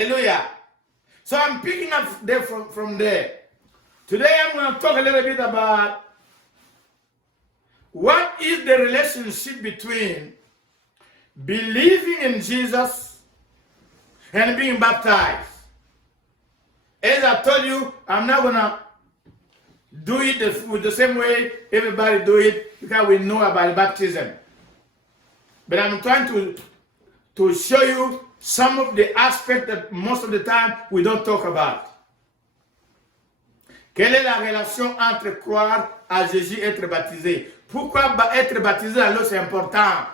Hallelujah. So I'm picking up there from there. Today I'm going to talk a little bit about what is the relationship between believing in Jesus and being baptized. As I told you, I'm not going to do it with the same way everybody do it because we know about baptism. But I'm trying to show you some of the aspects that most of the time we don't talk about. Quelle est la relation entre croire à Jésus et être baptisé? Pourquoi être baptisé dans l'eau c'est important?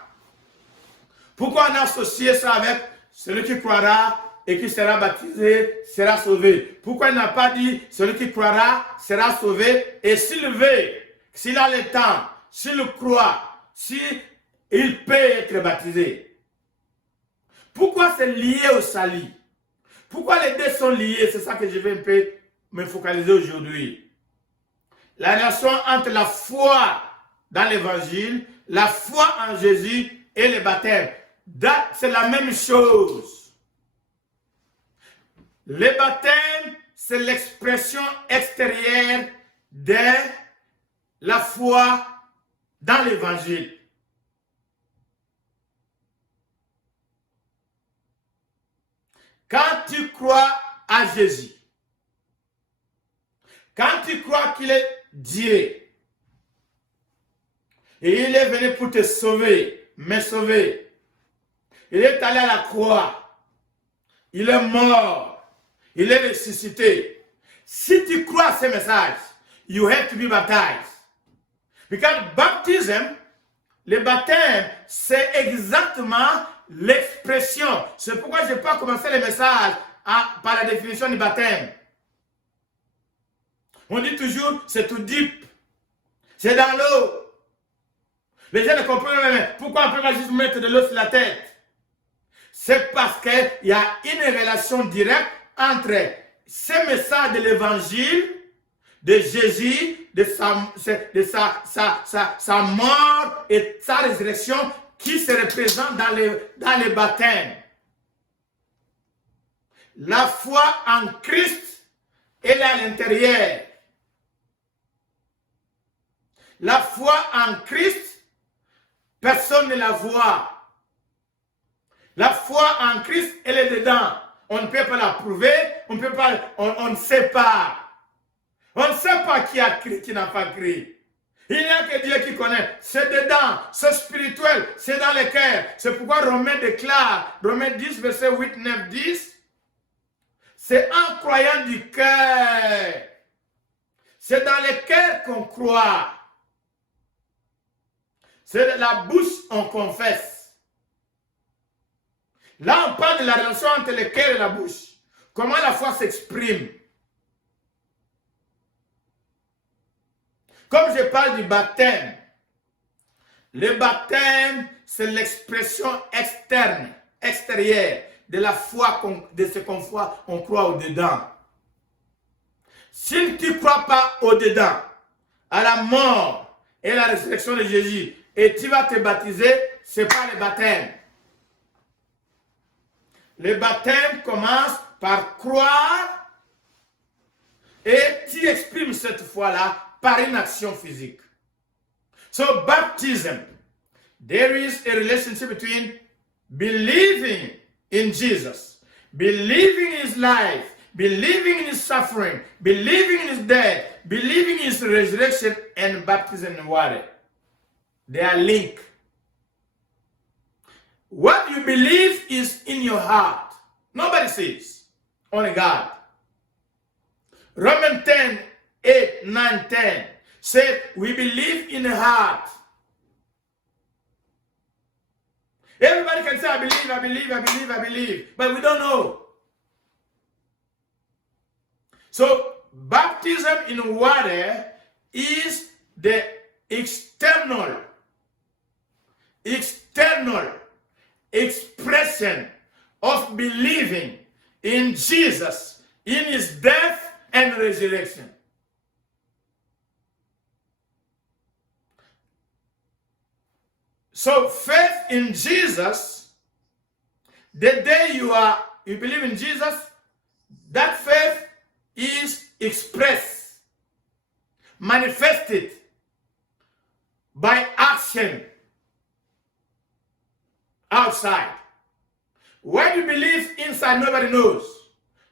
Pourquoi on associe ça avec celui qui croira et qui sera baptisé sera sauvé? Pourquoi il n'a pas dit celui qui croira sera sauvé et s'il veut, s'il a le temps, s'il croit, s'il peut être baptisé? Pourquoi c'est lié au salut? Pourquoi les deux sont liés? C'est ça que je vais un peu me focaliser aujourd'hui. La relation entre la foi dans l'évangile, la foi en Jésus et le baptême. C'est la même chose. Le baptême, c'est l'expression extérieure de la foi dans l'évangile. Quand tu crois à Jésus, quand tu crois qu'il est Dieu, et il est venu pour te sauver, me sauver, il est allé à la croix, il est mort, il est ressuscité. Si tu crois à ce message, you have to be baptized. Because baptism, le baptême, c'est exactement l'expression. C'est pourquoi je n'ai pas commencé le message par la définition du baptême. On dit toujours, c'est tout deep. C'est dans l'eau. Les gens ne comprennent pas, pourquoi on ne peut pas juste mettre de l'eau sur la tête? C'est parce qu'il y a une relation directe entre ce message de l'évangile, de Jésus, de sa mort et sa résurrection qui se représente dans le baptême. La foi en Christ, elle est à l'intérieur. La foi en Christ, personne ne la voit. La foi en Christ, elle est dedans. On ne peut pas la prouver, on ne sait pas. On ne sait pas qui a cru, qui n'a pas cru. Il n'y a que Dieu qui connaît. C'est dedans, c'est spirituel, c'est dans le cœur. C'est pourquoi Romains déclare, Romains 10, verset 8, 9, 10, c'est en croyant du cœur. C'est dans le cœur qu'on croit. C'est de la bouche qu'on confesse. Là, on parle de la relation entre le cœur et la bouche. Comment la foi s'exprime. Comme je parle du baptême, le baptême, c'est l'expression externe, extérieure de la foi, de ce qu'on croit au-dedans. Si tu ne crois pas au-dedans, à la mort et la résurrection de Jésus, et tu vas te baptiser, ce n'est pas le baptême. Le baptême commence par croire et tu exprimes cette foi-là par une action physique. So baptism, there is a relationship between believing in Jesus, believing in his life, believing in his suffering, believing in his death, believing in his resurrection, and baptism in water. They are linked. What you believe is in your heart. Nobody sees, only God. Romans 10, 8, 9, 10 said, we believe in the heart. Everybody can say, I believe, I believe, I believe, I believe, but we don't know. So, baptism in water is the external expression of believing in Jesus, in his death and resurrection. So faith in Jesus, the day you are you believe in Jesus, that faith is expressed, manifested by action outside. When you believe inside, nobody knows.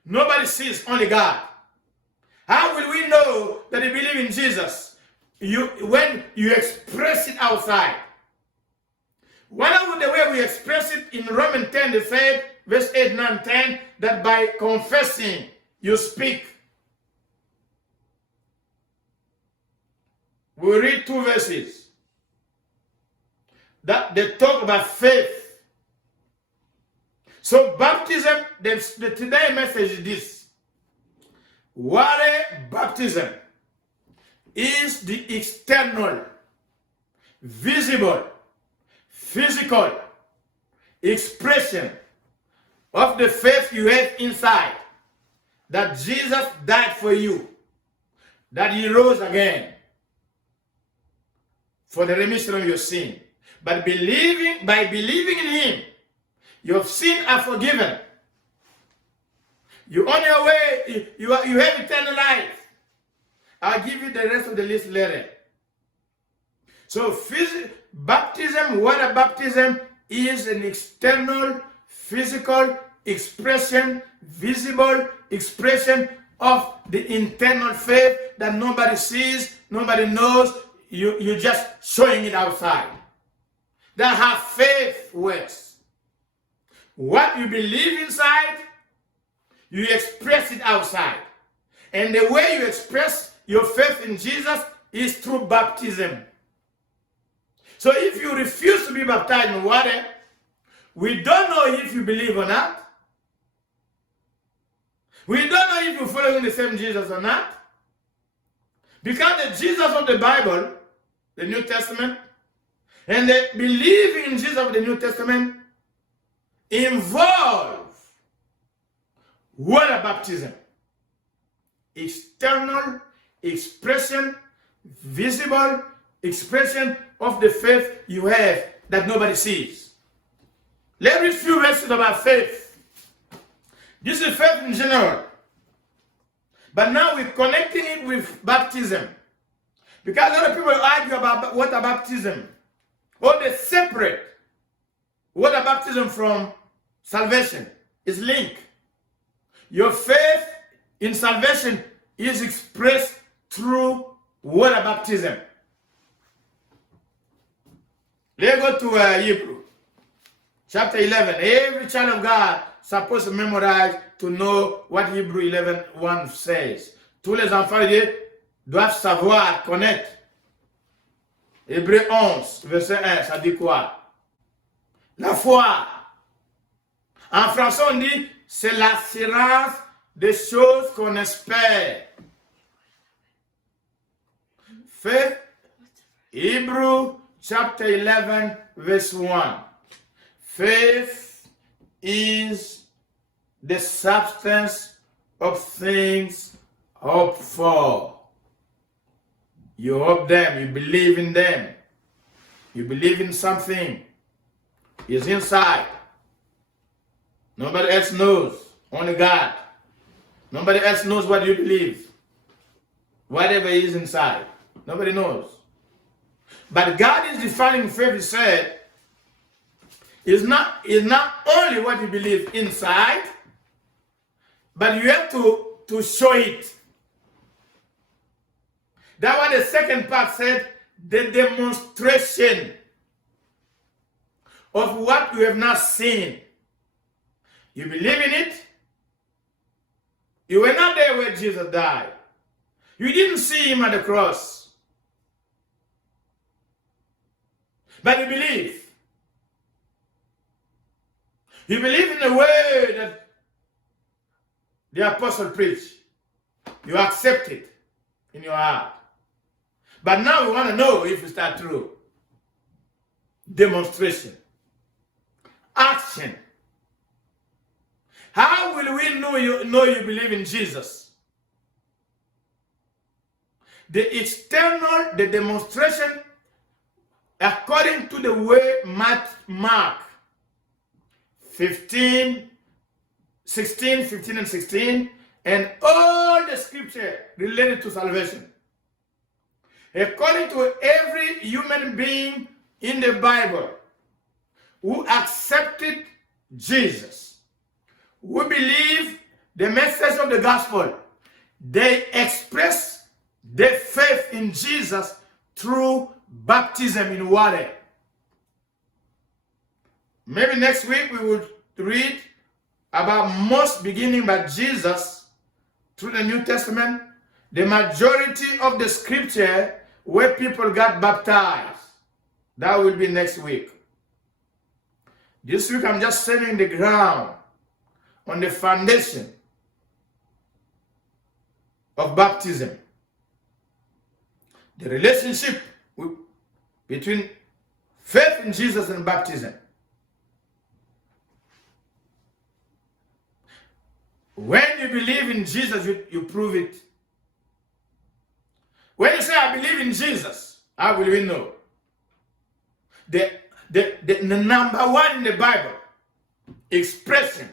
Nobody sees, only God. How will we know that you believe in Jesus? When you express it outside. One of the way we express it in Romans 10, they said, verse 8, 9, 10, that by confessing, you speak. We read 2 verses that they talk about faith. So baptism, the today message is this. Water baptism is the external, visible, physical expression of the faith you have inside, that Jesus died for you, that he rose again for the remission of your sin. But by believing in him, your sins are forgiven. You're on your way, you have eternal life. I'll give you the rest of the list later. So baptism, water baptism, is an external, physical expression, visible expression of the internal faith that nobody sees, nobody knows. You're just showing it outside. That's how faith works. What you believe inside, you express it outside. And the way you express your faith in Jesus is through baptism. So if you refuse to be baptized in water, we don't know if you believe or not. We don't know if you're following the same Jesus or not. Because the Jesus of the Bible, the New Testament, and the believing in Jesus of the New Testament involve water baptism. External expression, visible expression of the faith you have that nobody sees. Let's read a few verses about faith. This is faith in general. But now we're connecting it with baptism. Because a lot of people argue about water baptism. Or they separate water baptism from salvation. It's linked. Your faith in salvation is expressed through water baptism. Let's go to Hebrew. Chapter 11. Every child of God is supposed to memorize to know what Hebrew 11:1 says. Tous les enfants de Dieu doivent savoir, connaître. Hébreu 11, verset 1, ça dit quoi? La foi. En français, on dit, c'est l'assurance des choses qu'on espère. Faith, Hebrew chapter 11, verse 1. Faith is the substance of things hoped for. You hope them, you believe in them. You believe in something. It's inside. Nobody else knows. Only God. Nobody else knows what you believe. Whatever is inside. Nobody knows. But God is defining faith, he said, is not only what you believe inside, but you have to show it. That's what the second part said, the demonstration of what you have not seen. You believe in it. You were not there when Jesus died. You didn't see him at the cross. But you believe. You believe in the word that the apostle preached. You accept it in your heart. But now we want to know if it's that true. Demonstration. Action. How will we know you believe in Jesus? The external, the demonstration, according to the way Mark 15, 16, 15, and 16, and all the scripture related to salvation. According to every human being in the Bible who accepted Jesus, who believe the message of the gospel, they express their faith in Jesus through baptism in water. Maybe next week we will read about most beginning by Jesus through the New Testament, the majority of the scripture where people got baptized. That will be next week. This week I'm just setting the ground on the foundation of baptism. The relationship between faith in Jesus and baptism. When you believe in Jesus, you prove it. When you say, I believe in Jesus, how will we know? The number one in the Bible expression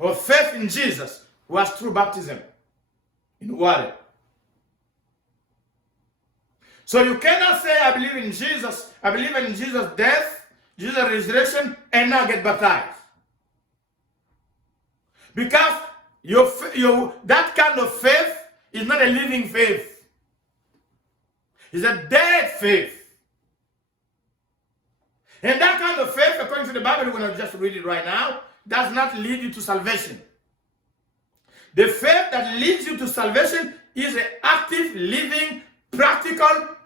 of faith in Jesus was through baptism in water. So you cannot say, I believe in Jesus, I believe in Jesus' death, Jesus' resurrection, and now get baptized. Because that kind of faith is not a living faith. It's a dead faith. And that kind of faith, according to the Bible, we're going to just read it right now, does not lead you to salvation. The faith that leads you to salvation is an active, living, practical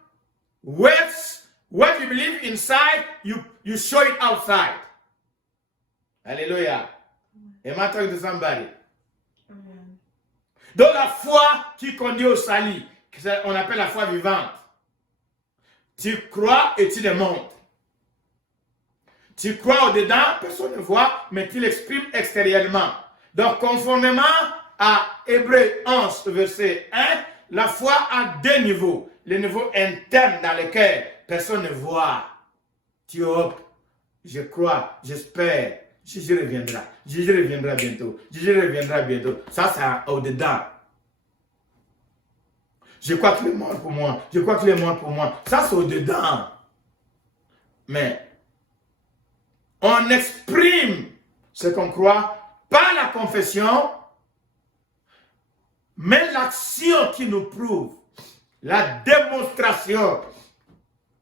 works. What you believe inside, you show it outside. Hallelujah. Am I talking to somebody? Amen. Donc la foi qui conduit au salut, on appelle la foi vivante. Tu crois et tu démontres. Tu crois au-dedans, personne ne voit, mais tu l'exprimes extérieurement. Donc, conformément à Hébreux 11, verset 1, la foi a deux niveaux. Le niveau interne dans lequel personne ne voit. Tu optes, je crois, j'espère, Jésus reviendra. Jésus reviendra bientôt. Jésus reviendra bientôt. Ça, c'est au-dedans. Je crois qu'il est mort pour moi. Je crois qu'il est mort pour moi. Ça, c'est au-dedans. Mais on exprime ce qu'on croit par la confession, mais l'action qui nous prouve, la démonstration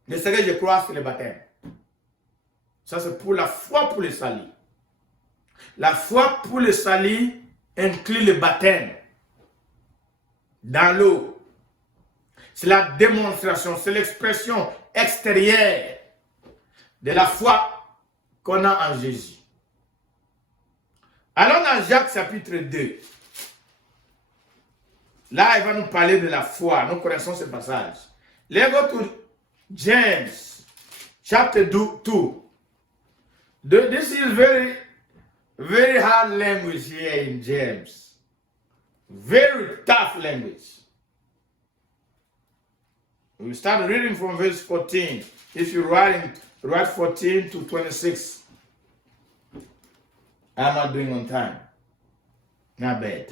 de ce que je crois, c'est le baptême. Ça, c'est pour la foi pour le salut. La foi pour le salut inclut le baptême dans l'eau. C'est la démonstration, c'est l'expression extérieure de la foi qu'on a en Jésus. Allons dans Jacques chapitre 2. Là, il va nous parler de la foi. Nous connaissons ce passage. Let's go to James chapter 2. This is very, very hard language here in James. Very tough language. We start reading from verse 14. If you write 14 to 26. I'm not doing on time. Not bad.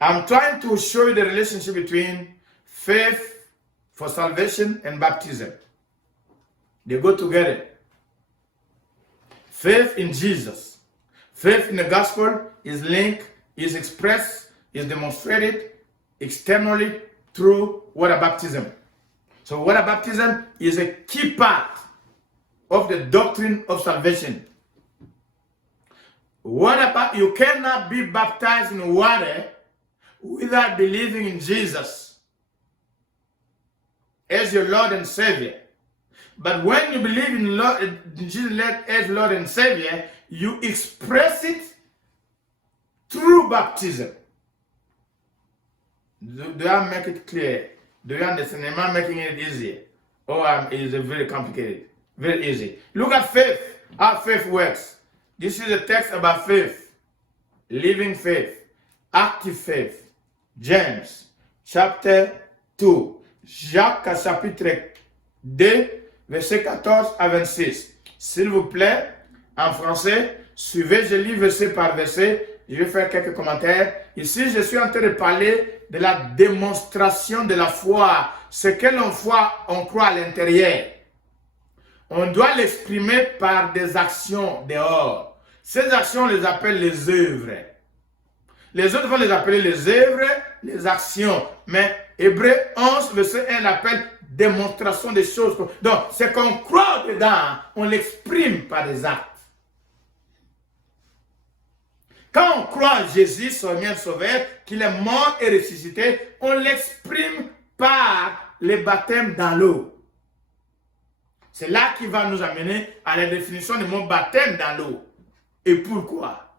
I'm trying to show you the relationship between faith for salvation and baptism. They go together. Faith in Jesus, faith in the gospel is linked, is expressed, is demonstrated externally through water baptism. So water baptism is a key part of the doctrine of salvation. You cannot be baptized in water without believing in Jesus as your Lord and Savior. But when you believe in Jesus as Lord and Savior, you express it through baptism. Do I make it clear? Do you understand? Am I making it easier? Or is it very complicated? Very easy. Look at faith, how faith works. This is a text about faith, living faith, active faith. James, chapter 2. Jacques, chapitre 2, verset 14 à 26. S'il vous plaît, en français. Suivez, je lis verset par verset. Je vais faire quelques commentaires. Ici, je suis en train de parler de la démonstration de la foi. Ce que on croit à l'intérieur. On doit l'exprimer par des actions dehors. Ces actions, on les appelle les œuvres. Les autres vont les appeler les œuvres, les actions. Mais Hébreux 11, verset 1, l'appelle démonstration des choses. Donc, ce qu'on croit dedans, on l'exprime par des actes. Quand on croit en Jésus, son bien sauveur, qu'il est mort et ressuscité, on l'exprime par le baptême dans l'eau. C'est là qui va nous amener à la définition du mot baptême dans l'eau. Et pourquoi?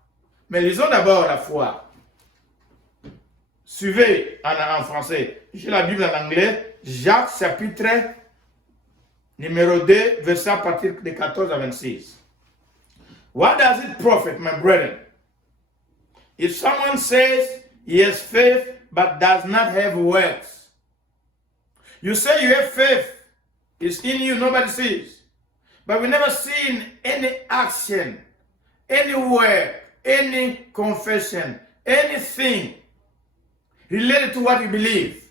Mais lisons d'abord la foi. Suivez en français. J'ai la Bible en anglais. Jacques chapitre numéro 2, verset à partir de 14 à 26. What does it profit, my brethren, if someone says he has faith but does not have works? You say you have faith. It's in you, nobody sees. But we never seen any action, any work, any confession, anything related to what you believe.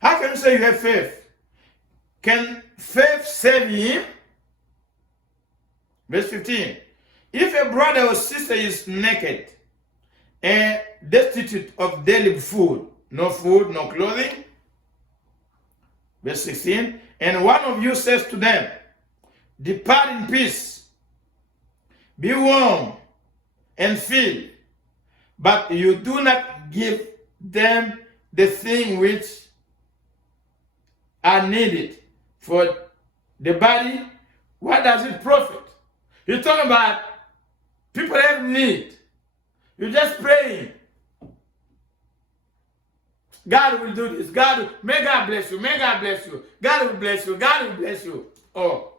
How can you say you have faith? Can faith save him? Verse 15. If a brother or sister is naked and destitute of daily food, no clothing. Verse 16. And one of you says to them, depart in peace, be warm and filled, but you do not give them the thing which are needed for the body. What does it profit? You're talking about people have need. You're just praying. God will do this. May God bless you. May God bless you. God will bless you. God will bless you. Oh.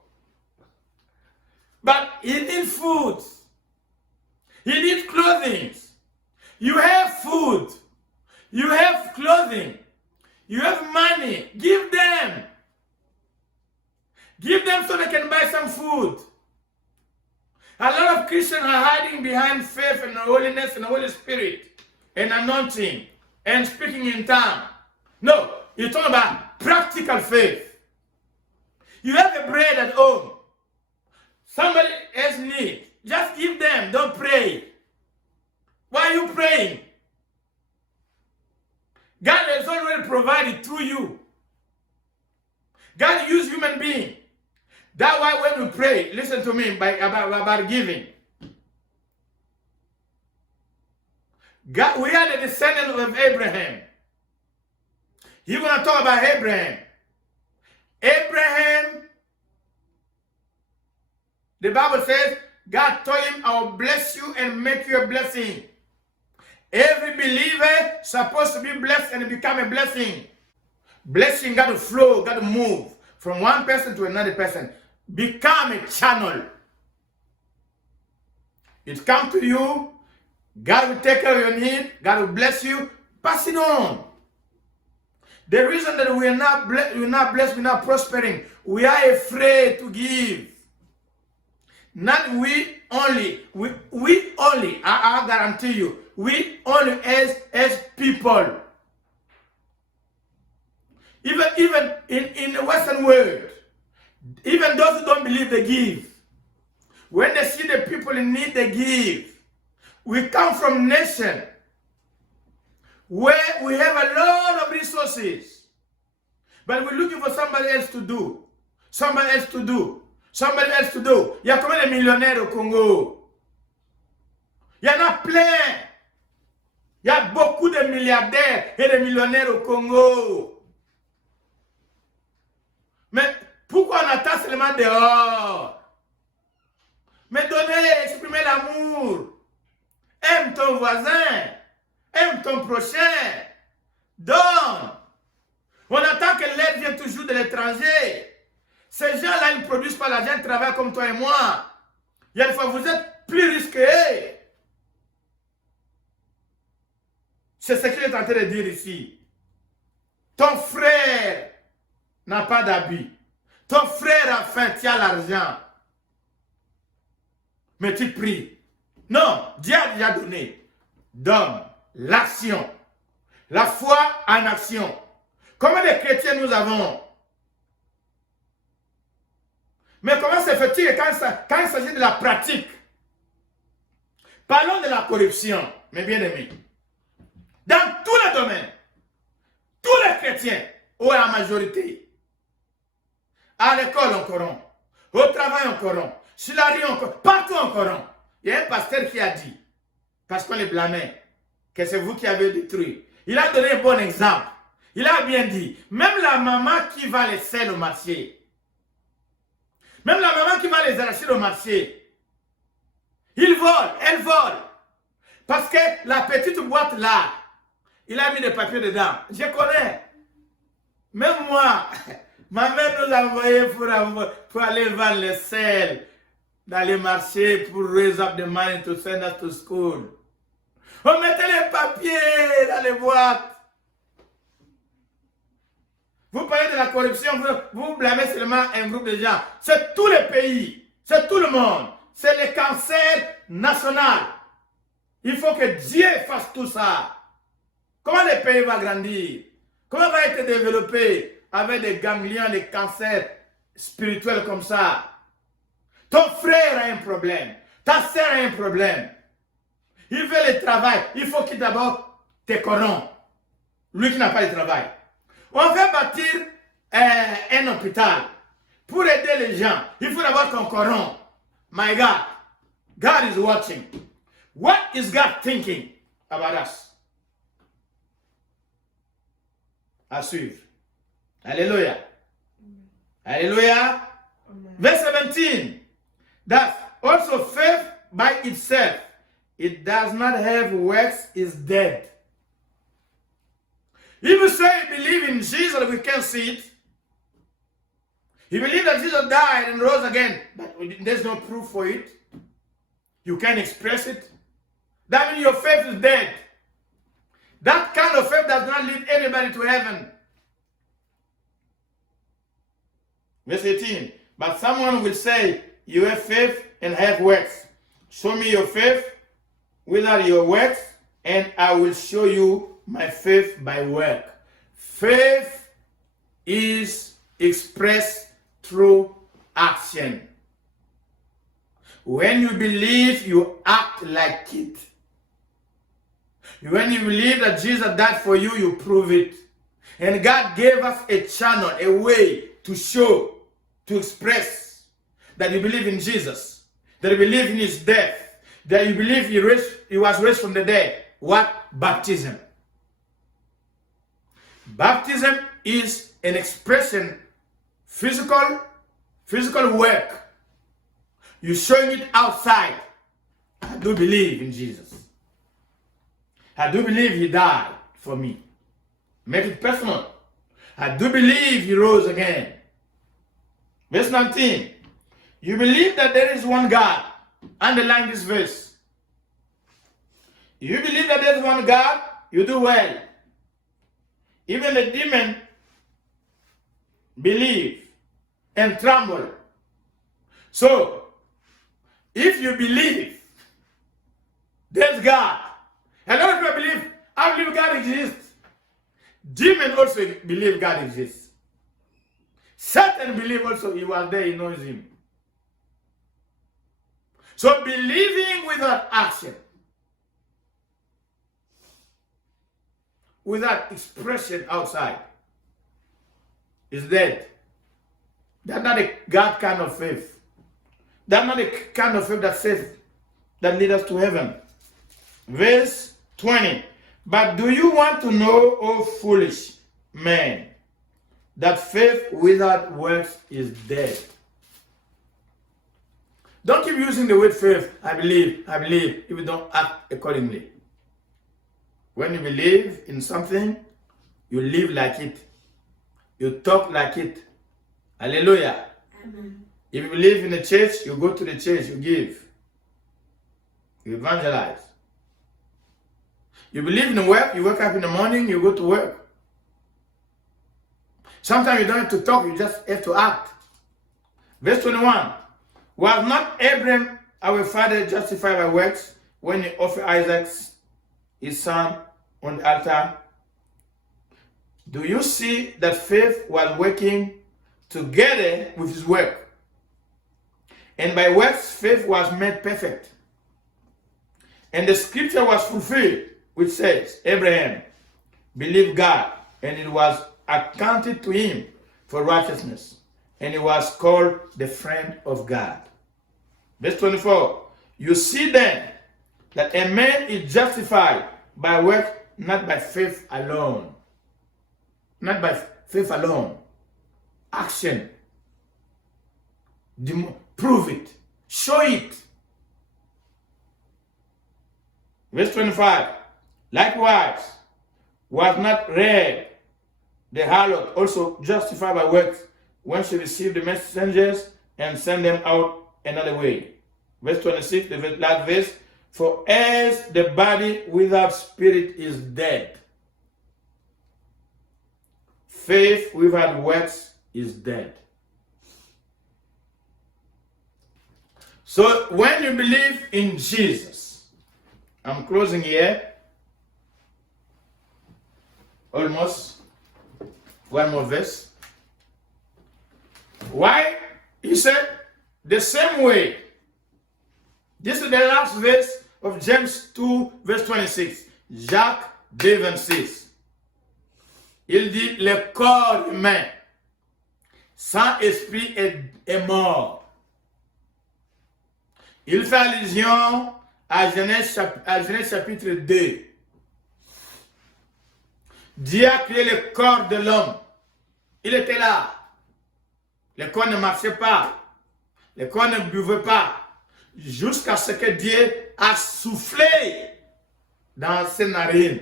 But you need food. You need clothing. You have food. You have clothing. You have money. Give them. Give them so they can buy some food. A lot of Christians are hiding behind faith and holiness and the Holy Spirit and anointing and speaking in tongues. No, you're talking about practical faith. You have a bread at home. Somebody has need. Just give them. Don't pray. Why are you praying? God has already provided through you. God used human beings. That's why when we pray, listen to me about giving. God, we are the descendants of Abraham. You're going to talk about Abraham. Abraham, the Bible says, God told him, I will bless you and make you a blessing. Every believer is supposed to be blessed and become a blessing. Blessing got to flow, got to move from one person to another person. Become a channel. It comes to you. God will take care of your need. God will bless you. Pass it on. The reason that we are not blessed, we're not prospering, we are afraid to give. Not we only. We only. I guarantee you. We only as people. Even in the Western world, even those who don't believe, they give. When they see the people in need, they give. We come from a nation where we have a lot of resources, but we're looking for somebody else to do. Somebody else to do. Somebody else to do. Il y a combien de millionnaires au Congo? Il y en a plein. Il y a beaucoup de milliardaires et de millionnaires au Congo. Mais pourquoi on attend seulement dehors? Mais donnez, exprimez l'amour. Aime ton voisin. Aime ton prochain. Donne. On attend que l'aide vienne toujours de l'étranger. Ces gens-là, ils ne produisent pas l'argent, ils travaillent comme toi et moi. Il y a des fois, vous êtes plus risqués. C'est ce qu'il est en train de dire ici. Ton frère n'a pas d'habit. Ton frère a faim, tu as l'argent. mais tu pries. Non, Dieu a déjà donné. Donne l'action. La foi en action. Comment les chrétiens nous avons? Mais comment se fait-il quand il s'agit de la pratique? Parlons de la corruption, mes bien-aimés. Dans tous les domaines, tous les chrétiens, ou la majorité, à l'école on corrompt, au travail on corrompt, sur la rue on corrompt, partout on corrompt. Il y a un pasteur qui a dit, parce qu'on les blâmait, que c'est vous qui avez détruit. Il a donné un bon exemple. Il a bien dit, même la maman qui va les sels au marché, même la maman qui va les arracher au marché, il vole, elle vole. Parce que la petite boîte là, il a mis des papiers dedans. Je connais. Même moi, ma mère nous a envoyé pour aller vendre les sels dans les marchés pour raise up the money to send us to school. On mettait les papiers dans les boîtes. Vous parlez de la corruption, vous blâmez seulement un groupe de gens. C'est tous les pays, c'est tout le monde. C'est le cancer national. Il faut que Dieu fasse tout ça. Comment le pays va grandir? Comment va être développé avec des ganglions, des cancers spirituels comme ça? Ton frère a un problème. Ta soeur a un problème. Il veut le travail. Il faut qu'il d'abord te corrompe. Lui qui n'a pas de travail. On veut bâtir un hôpital. Pour aider les gens, il faut d'abord qu'on corrompt. My God, God is watching. What is God thinking about us? À suivre. Alléluia. Alléluia. Verse 17. That also faith by itself, it does not have works, is dead. If you say you believe in Jesus, we can see it. You believe that Jesus died and rose again, but there's no proof for it. You can't express it. That means your faith is dead. That kind of faith does not lead anybody to heaven. Verse 18. But someone will say, you have faith and have works. Show me your faith without your works, and I will show you my faith by work. Faith is expressed through action. When you believe, you act like it. When you believe that Jesus died for you, you prove it. And God gave us a channel, a way to show, to express that you believe in Jesus, that you believe in his death, that you believe he was raised from the dead. What? Baptism. Baptism is an expression, physical work. You're showing it outside. I do believe in Jesus. I do believe he died for me. Make it personal. I do believe he rose again. Verse 19. You believe that there is one God. Underline this verse. You believe that there is one God, you do well. Even the demon believe and tremble. So, if you believe there's God, and a lot of people believe, I believe God exists. Demons also believe God exists. Satan believes also he was there, he knows him. So believing without action, without expression outside, is dead. That's not a God kind of faith. That's not the kind of faith that says, that leads us to heaven. Verse 20. But do you want to know, O foolish man, that faith without works is dead? Don't keep using the word faith. I believe, if you don't act accordingly. When you believe in something, you live like it. You talk like it. Hallelujah. Amen. If you believe in the church, you go to the church, you give. You evangelize. You believe in work, you wake up in the morning, you go to work. Sometimes you don't have to talk, you just have to act. Verse 21. Was not Abraham our father justified by works when he offered Isaac, his son, on the altar? Do you see that faith was working together with his work? And by works, faith was made perfect. And the scripture was fulfilled, which says, Abraham believed God, and it was accounted to him for righteousness, and he was called the friend of God. Verse 24, you see then that a man is justified by work, not by faith alone. Not by faith alone. Action. Prove it. Show it. Verse 25. Likewise, was not Rahab the harlot also justified by works when she received the messengers and sent them out another way? Verse 26, the last verse. For as the body without spirit is dead, faith without works is dead. So when you believe in Jesus, I'm closing here, almost one more verse. Why? He said, the same way. This is the last verse of James 2, verse 26. Jacques 2, 26. Il dit, le corps humain sans esprit est mort. Il fait allusion à Genèse chapitre 2. Dieu a créé le corps de l'homme. Il était là. Le corps ne marchait pas. Le corps ne buvait pas. Jusqu'à ce que Dieu a soufflé dans ses narines.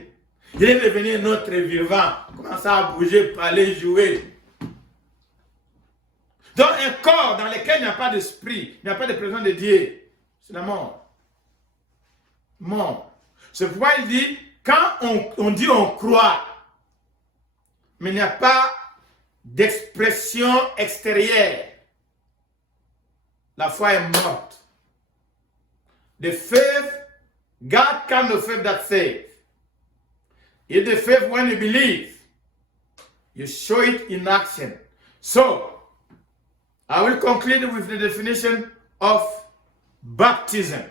Il est devenu notre vivant. Commence à bouger, parler, jouer. Donc un corps dans lequel il n'y a pas d'esprit, il n'y a pas de présence de Dieu, c'est la mort. Mort. C'est pourquoi il dit, quand on dit on croit, mais il n'y a pas d'expression extérieure, la foi est morte. The faith, God kind of faith that saves. It's the faith when you believe. You show it in action. So, I will conclude with the definition of baptism.